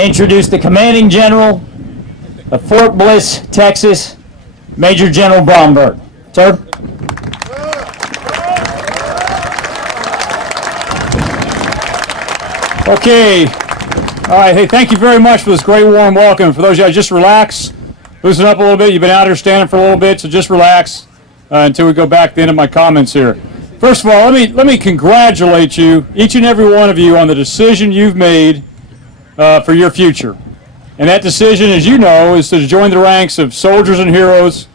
to introduce the Commanding General of Fort Bliss, Texas, Major General Brownberg. Sir? Okay. All right. Hey, thank you very much for this great warm welcome. For those of you, just relax, loosen up a little bit. You've been out here standing for a little bit, so just relax until we go back to the end of my comments here. First of all, let me congratulate you, each and every one of you, on the decision you've made for your future. And that decision, as you know, is to join the ranks of soldiers and heroes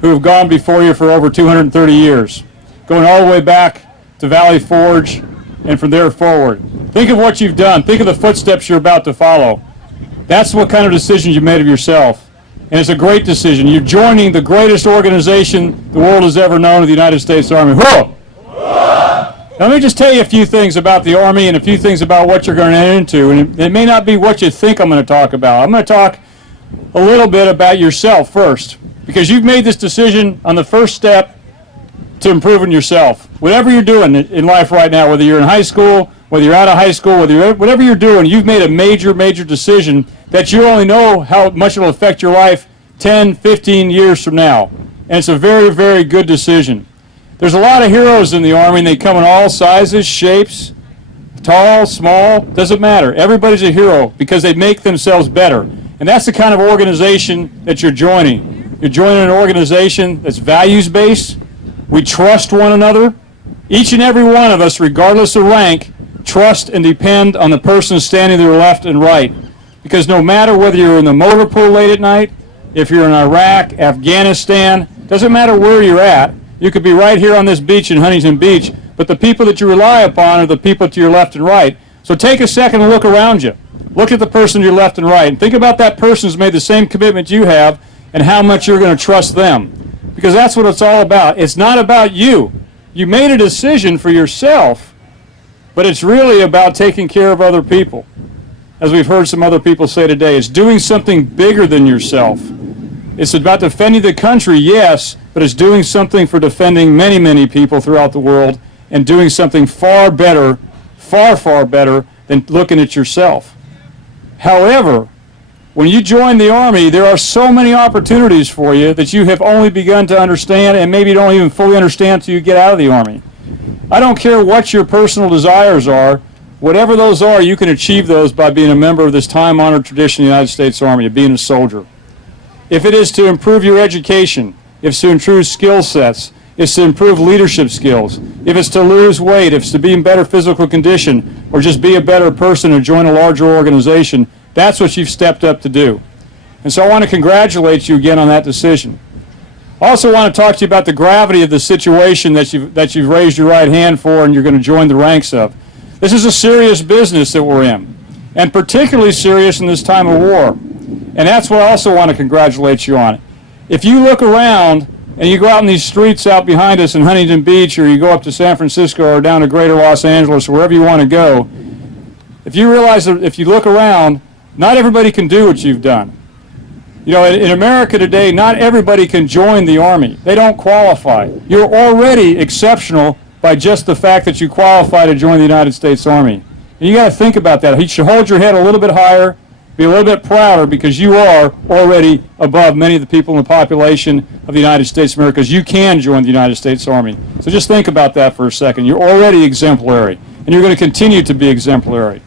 who have gone before you for over 230 years, going all the way back to Valley Forge and from there forward. Think of what you've done. Think of the footsteps you're about to follow. That's what kind of decisions you made of yourself. And it's a great decision. You're joining the greatest organization the world has ever known, the United States Army. Whoa! Now, let me just tell you a few things about the Army and a few things about what you're going to enter into. And it may not be what you think I'm going to talk about. I'm going to talk a little bit about yourself first, because you've made this decision on the first step to improving yourself. Whatever you're doing in life right now, whether you're in high school, whether you're out of high school, whatever you're doing, you've made a major, major decision that you only know how much it'll affect your life 10, 15 years from now. And it's a very, very good decision. There's a lot of heroes in the Army, and they come in all sizes, shapes, tall, small, doesn't matter. Everybody's a hero because they make themselves better. And that's the kind of organization that you're joining. You're joining an organization that's values-based. We trust one another. Each and every one of us, regardless of rank, trust and depend on the person standing to their left and right. Because no matter whether you're in the motor pool late at night, if you're in Iraq, Afghanistan, doesn't matter where you're at. You could be right here on this beach in Huntington Beach, but the people that you rely upon are the people to your left and right. So take a second and look around you. Look at the person to your left and right, and think about that person who's made the same commitment you have and how much you're going to trust them. Because that's what it's all about. It's not about you. You made a decision for yourself, but it's really about taking care of other people. As we've heard some other people say today, it's doing something bigger than yourself. It's about defending the country, yes, but it's doing something for defending many, many people throughout the world and doing something far better, far, far better than looking at yourself. However, when you join the Army, there are so many opportunities for you that you have only begun to understand and maybe don't even fully understand until you get out of the Army. I don't care what your personal desires are. Whatever those are, you can achieve those by being a member of this time-honored tradition of the United States Army, of being a soldier. If it is to improve your education, if it's to improve skill sets, if it's to improve leadership skills, if it's to lose weight, if it's to be in better physical condition, or just be a better person and join a larger organization, that's what you've stepped up to do. And so I want to congratulate you again on that decision. I also want to talk to you about the gravity of the situation that you've raised your right hand for and you're going to join the ranks of. This is a serious business that we're in, and particularly serious in this time of war. And that's what I also want to congratulate you on. If you look around and you go out in these streets out behind us in Huntington Beach, or you go up to San Francisco or down to greater Los Angeles, or wherever you want to go, if you realize that if you look around, not everybody can do what you've done. You know, in America today, not everybody can join the Army. They don't qualify. You're already exceptional by just the fact that you qualify to join the United States Army. And you got to think about that. You should hold your head a little bit higher, be a little bit prouder, because you are already above many of the people in the population of the United States of America, because you can join the United States Army. So just think about that for a second. You're already exemplary, and you're going to continue to be exemplary.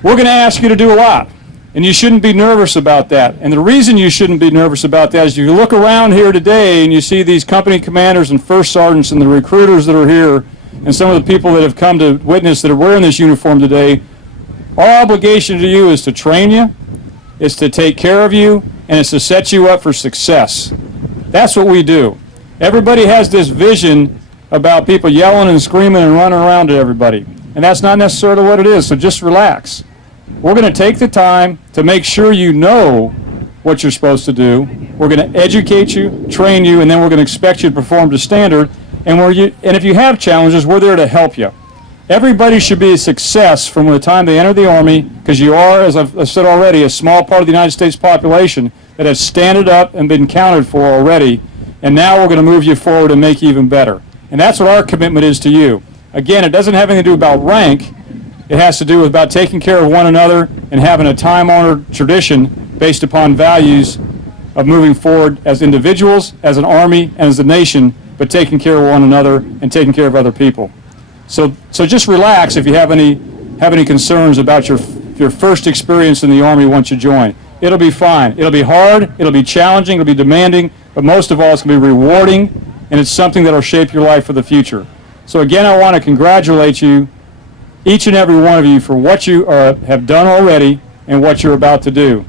We're going to ask you to do a lot, and you shouldn't be nervous about that. And the reason you shouldn't be nervous about that is you look around here today and you see these company commanders and first sergeants and the recruiters that are here and some of the people that have come to witness that are wearing this uniform today. Our obligation to you is to train you, is to take care of you, and it's to set you up for success. That's what we do. Everybody has this vision about people yelling and screaming and running around at everybody, and that's not necessarily what it is, so just relax. We're going to take the time to make sure you know what you're supposed to do. We're going to educate you, train you, and then we're going to expect you to perform to standard, and if you have challenges, we're there to help you. Everybody should be a success from the time they enter the Army, because you are, as I've said already, a small part of the United States population that has standed up and been counted for already, and now we're going to move you forward and make you even better. And that's what our commitment is to you. Again, it doesn't have anything to do about rank. It has to do with about taking care of one another and having a time-honored tradition based upon values of moving forward as individuals, as an army, and as a nation, but taking care of one another and taking care of other people. So just relax if you have any concerns about your first experience in the Army once you join. It'll be fine. It'll be hard, it'll be challenging, it'll be demanding, but most of all, it's going to be rewarding, and it's something that will shape your life for the future. So again, I want to congratulate you, each and every one of you, for what you have done already and what you're about to do.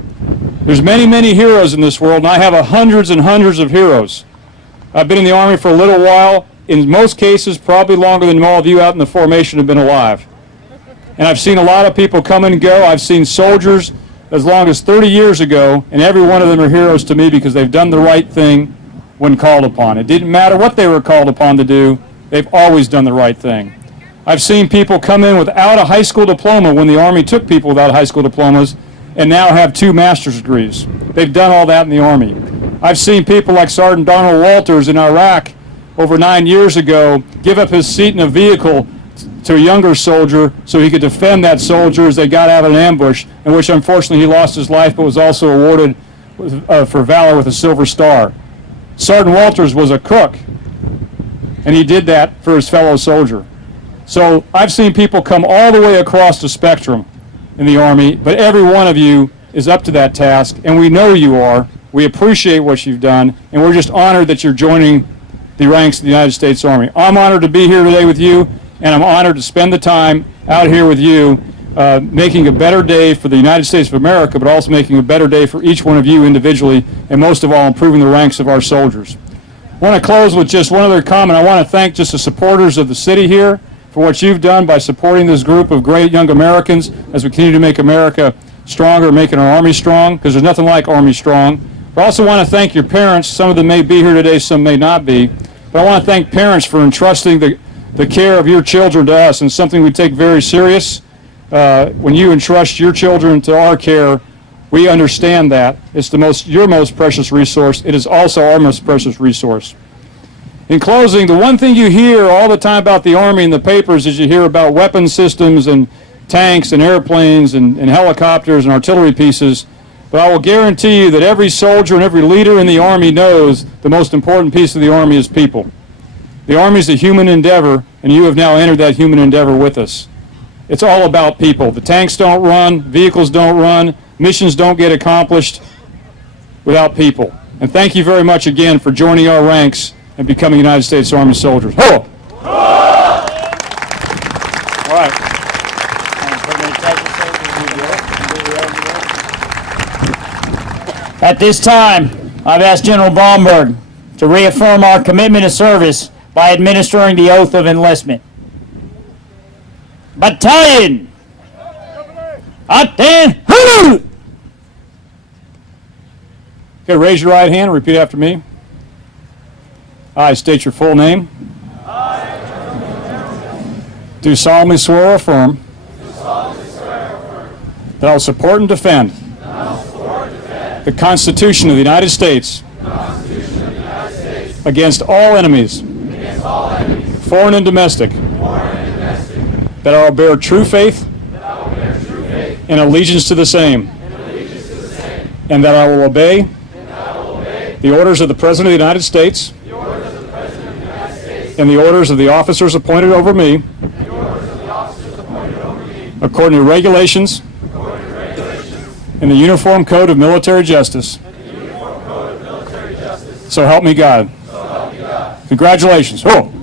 There's many, many heroes in this world, and I have hundreds and hundreds of heroes. I've been in the Army for a little while. In most cases, probably longer than all of you out in the formation have been alive. And I've seen a lot of people come and go. I've seen soldiers as long as 30 years ago, and every one of them are heroes to me because they've done the right thing when called upon. It didn't matter what they were called upon to do. They've always done the right thing. I've seen people come in without a high school diploma when the Army took people without high school diplomas and now have 2 master's degrees. They've done all that in the Army. I've seen people like Sergeant Donald Walters in Iraq over 9 years ago give up his seat in a vehicle to a younger soldier so he could defend that soldier as they got out of an ambush, in which unfortunately he lost his life but was also awarded for valor with a Silver Star. Sergeant Walters was a cook, and he did that for his fellow soldier. So I've seen people come all the way across the spectrum in the Army, but every one of you is up to that task, and we know you are. We appreciate what you've done, and we're just honored that you're joining the ranks of the United States Army. I'm honored to be here today with you, and I'm honored to spend the time out here with you making a better day for the United States of America, but also making a better day for each one of you individually, and most of all, improving the ranks of our soldiers. I want to close with just one other comment. I want to thank just the supporters of the city here for what you've done by supporting this group of great young Americans as we continue to make America stronger, making our Army strong, because there's nothing like Army strong. But I also want to thank your parents. Some of them may be here today, some may not be. But I want to thank parents for entrusting the care of your children to us, and something we take very serious. When you entrust your children to our care, we understand that. It's your most precious resource. It is also our most precious resource. In closing, the one thing you hear all the time about the Army in the papers is you hear about weapon systems and tanks and airplanes and helicopters and artillery pieces. But I will guarantee you that every soldier and every leader in the Army knows the most important piece of the Army is people. The Army is a human endeavor, and you have now entered that human endeavor with us. It's all about people. The tanks don't run, vehicles don't run, missions don't get accomplished without people. And thank you very much again for joining our ranks and becoming United States Army soldiers. Ho! Ho! All right. At this time, I've asked General Brownberg to reaffirm our commitment to service by administering the oath of enlistment. Battalion! Attend! Okay, raise your right hand and repeat after me. I state your full name. Do solemnly swear or affirm that I will support and defend the Constitution of the United States against all enemies, foreign and domestic, that I will bear true faith and allegiance to the same, and that I will obey the orders of the President of the United States and the orders of the officers appointed over me according to regulations in the Uniform Code of Military Justice. So help me God. Congratulations. Oh.